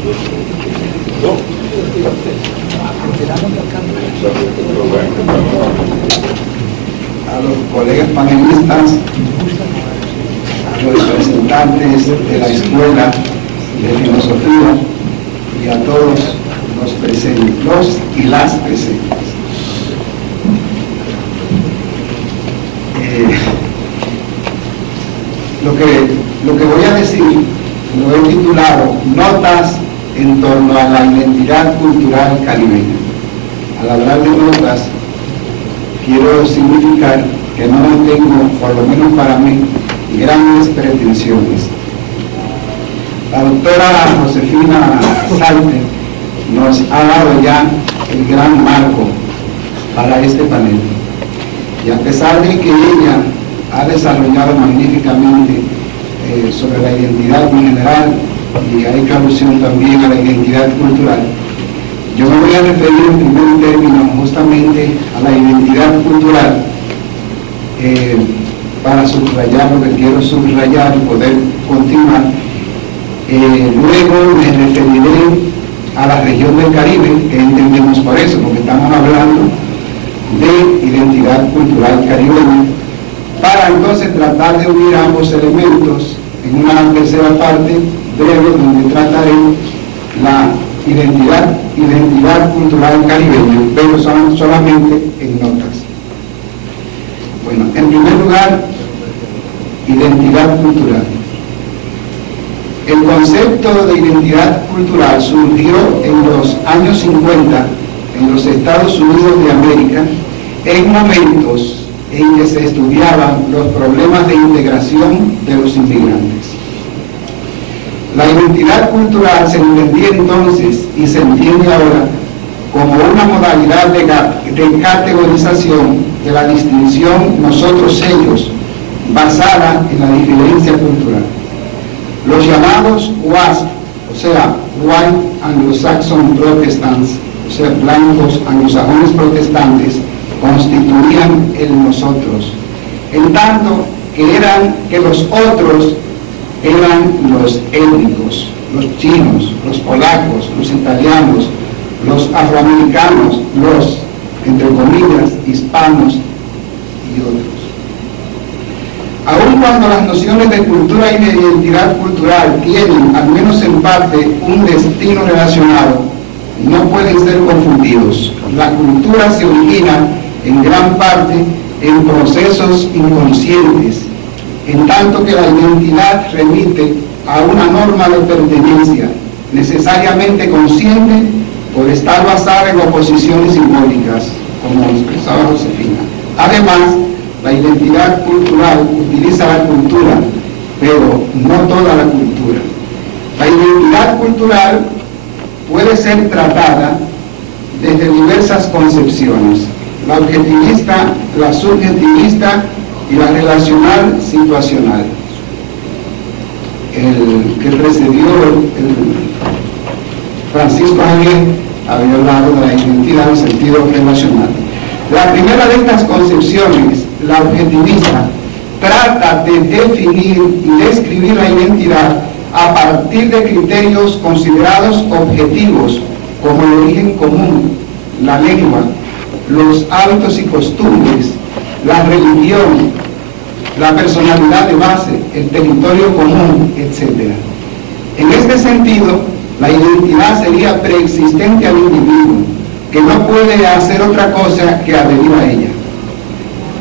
A los colegas panelistas, a los representantes de la Escuela de Filosofía y a todos los presentes, los y las presentes. Lo que voy a decir lo he titulado Notas en torno a la identidad cultural caribeña. Al hablar de notas, quiero significar que no tengo, por lo menos para mí, grandes pretensiones. La doctora Josefina Salte nos ha dado ya el gran marco para este panel. Y a pesar de que ella ha desarrollado magníficamente sobre la identidad en general y ha hecho alusión también a la identidad cultural, yo me voy a referir en primer término justamente a la identidad cultural para subrayar lo que quiero subrayar y poder continuar. Luego me referiré a la región del Caribe, que entendemos por eso, porque estamos hablando de identidad cultural caribeña, para entonces tratar de unir ambos elementos en una tercera parte breve donde trataré la identidad cultural caribeña, pero solamente en notas. Bueno, en primer lugar, identidad cultural. El concepto de identidad cultural surgió en los años 50 en los Estados Unidos de América, en momentos en que se estudiaban los problemas de integración de los inmigrantes. La identidad cultural se entendía entonces y se entiende ahora como una modalidad de categorización de la distinción nosotros-ellos, basada en la diferencia cultural. Los llamados WASP, o sea, White Anglo-Saxon Protestants, o sea, blancos anglosajones protestantes, constituían el nosotros, en tanto que los otros eran los étnicos, los chinos, los polacos, los italianos, los afroamericanos, los, entre comillas, hispanos y otros. Aun cuando las nociones de cultura y de identidad cultural tienen, al menos en parte, un destino relacionado, no pueden ser confundidos. La cultura se origina en gran parte en procesos inconscientes, en tanto que la identidad remite a una norma de pertenencia necesariamente consciente por estar basada en oposiciones simbólicas, como expresaba Josefina. Además, la identidad cultural utiliza la cultura, pero no toda la cultura. La identidad cultural puede ser tratada desde diversas concepciones: la objetivista, la subjetivista y la relacional situacional. El que precedió, el Francisco Javier, había hablado de la identidad en sentido relacional. La primera de estas concepciones, la objetivista, trata de definir y describir la identidad a partir de criterios considerados objetivos, como el origen común, la lengua, los hábitos y costumbres, la religión, la personalidad de base, el territorio común, etc. En este sentido, la identidad sería preexistente al individuo, que no puede hacer otra cosa que adherir a ella.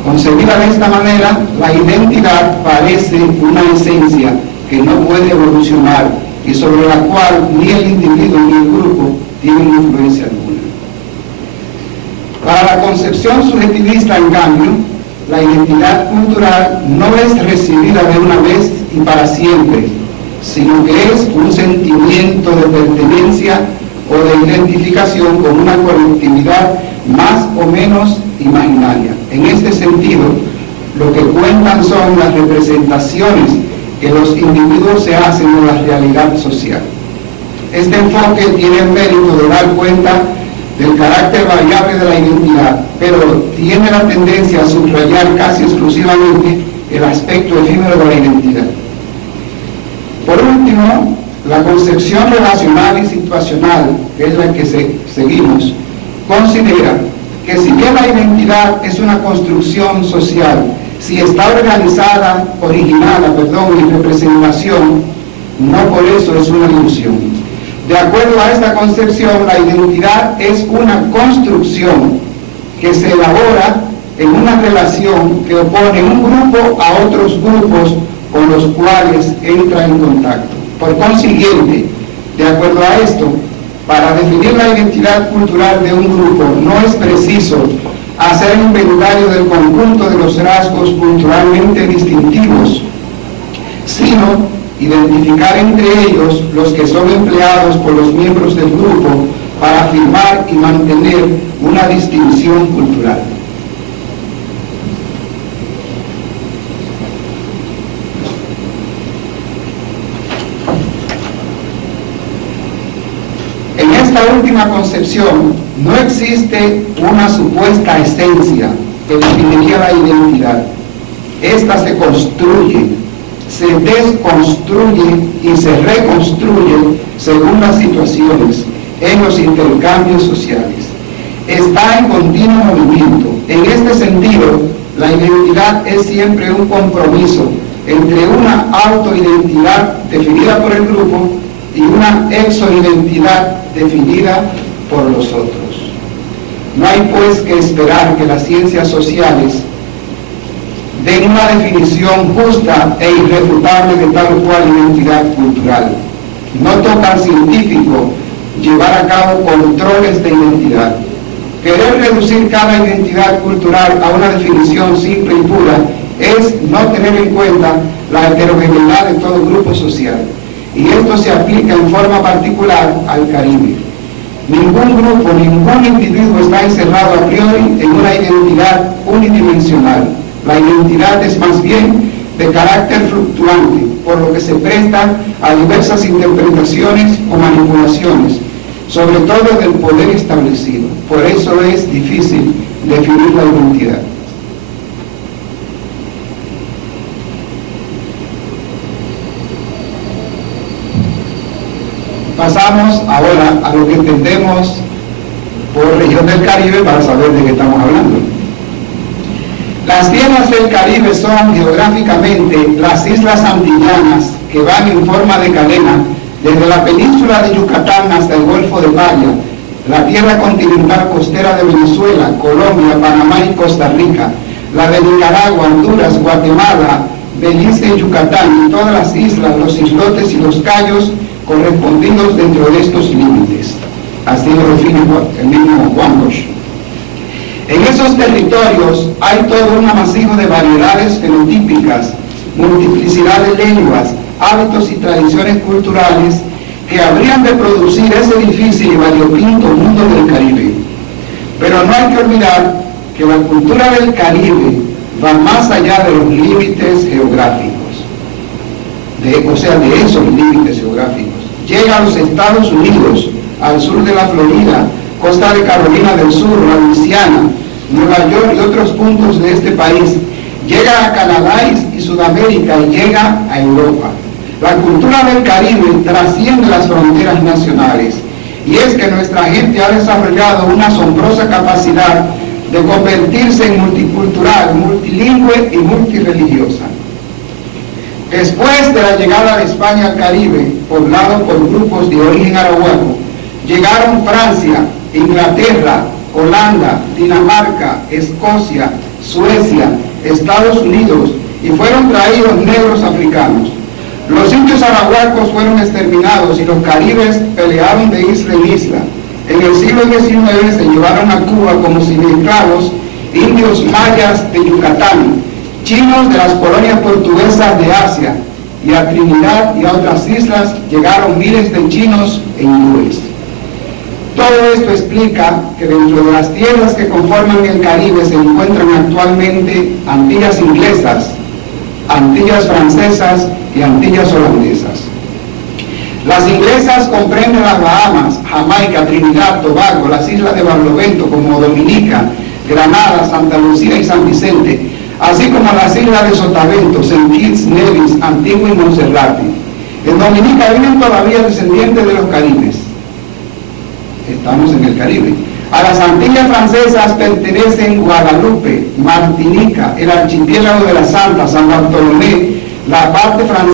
Concebida de esta manera, la identidad parece una esencia que no puede evolucionar y sobre la cual ni el individuo ni el grupo tienen influencia alguna. Para la concepción subjetivista, en cambio, la identidad cultural no es recibida de una vez y para siempre, sino que es un sentimiento de pertenencia o de identificación con una colectividad más o menos imaginaria. En este sentido, lo que cuentan son las representaciones que los individuos se hacen de la realidad social. Este enfoque tiene el mérito de dar cuenta del carácter variable de la identidad, pero tiene la tendencia a subrayar casi exclusivamente el aspecto efímero de la identidad. Por último, La concepción relacional y situacional, que es la que seguimos, considera que si bien la identidad es una construcción social, si está organizada, originada, y representación, no por eso es una ilusión. De acuerdo a esta concepción, la identidad es una construcción que se elabora en una relación que opone un grupo a otros grupos con los cuales entra en contacto. Por consiguiente, de acuerdo a esto, para definir la identidad cultural de un grupo no es preciso hacer un inventario del conjunto de los rasgos culturalmente distintivos, sino identificar entre ellos los que son empleados por los miembros del grupo para afirmar y mantener una distinción cultural. En esta última concepción no existe una supuesta esencia que definiría la identidad. Esta se construye, se desconstruye y se reconstruye según las situaciones en los intercambios sociales. Está en continuo movimiento. En este sentido, la identidad es siempre un compromiso entre una autoidentidad definida por el grupo y una exoidentidad definida por los otros. No hay pues que esperar que las ciencias sociales den una definición justa e irrefutable de tal o cual identidad cultural. No toca al científico llevar a cabo controles de identidad. Querer reducir cada identidad cultural a una definición simple y pura es no tener en cuenta la heterogeneidad de todo grupo social. Y esto se aplica en forma particular al Caribe. Ningún grupo, ningún individuo está encerrado a priori en una identidad unidimensional. La identidad es más bien de carácter fluctuante, por lo que se presta a diversas interpretaciones o manipulaciones, sobre todo del poder establecido. Por eso es difícil definir la identidad. Pasamos ahora a lo que entendemos por región del Caribe para saber de qué estamos hablando. Las tierras del Caribe son geográficamente las islas antillanas que van en forma de cadena desde la península de Yucatán hasta el Golfo de Paria, la tierra continental costera de Venezuela, Colombia, Panamá y Costa Rica, la de Nicaragua, Honduras, Guatemala, Belice y Yucatán, y todas las islas, los islotes y los cayos correspondidos dentro de estos límites. Así lo define el mismo Juan Bosch. En esos territorios hay todo un amasijo de variedades fenotípicas, multiplicidad de lenguas, hábitos y tradiciones culturales que habrían de producir ese difícil y variopinto mundo del Caribe. Pero no hay que olvidar que la cultura del Caribe va más allá de los límites geográficos, de esos límites geográficos. Llega a los Estados Unidos, al sur de la Florida, costa de Carolina del Sur, la Luisiana, Nueva York y otros puntos de este país. Llega a Canadá y Sudamérica y llega a Europa. La cultura del Caribe trasciende las fronteras nacionales, y es que nuestra gente ha desarrollado una asombrosa capacidad de convertirse en multicultural, multilingüe y multireligiosa. Después de la llegada de España al Caribe, poblado por grupos de origen arahuaco, llegaron Francia, Inglaterra, Holanda, Dinamarca, Escocia, Suecia, Estados Unidos, y fueron traídos negros africanos. Los indios arahuacos fueron exterminados y los caribes pelearon de isla en isla. En el siglo XIX se llevaron a Cuba como semiesclavos indios mayas de Yucatán, chinos de las colonias portuguesas de Asia, y a Trinidad y a otras islas llegaron miles de chinos e hindúes. Todo esto explica que dentro de las tierras que conforman el Caribe se encuentran actualmente Antillas inglesas, Antillas francesas y Antillas holandesas. Las inglesas comprenden las Bahamas, Jamaica, Trinidad, Tobago, las islas de Barlovento como Dominica, Granada, Santa Lucía y San Vicente, así como las islas de Sotavento, Saint Kitts, Nevis, Antigua y Monserrate. En Dominica viven todavía descendientes de los caribes. Estamos en el Caribe. A las Antillas Francesas pertenecen Guadalupe, Martinica, el archipiélago de la Santa, San Bartolomé, la parte francesa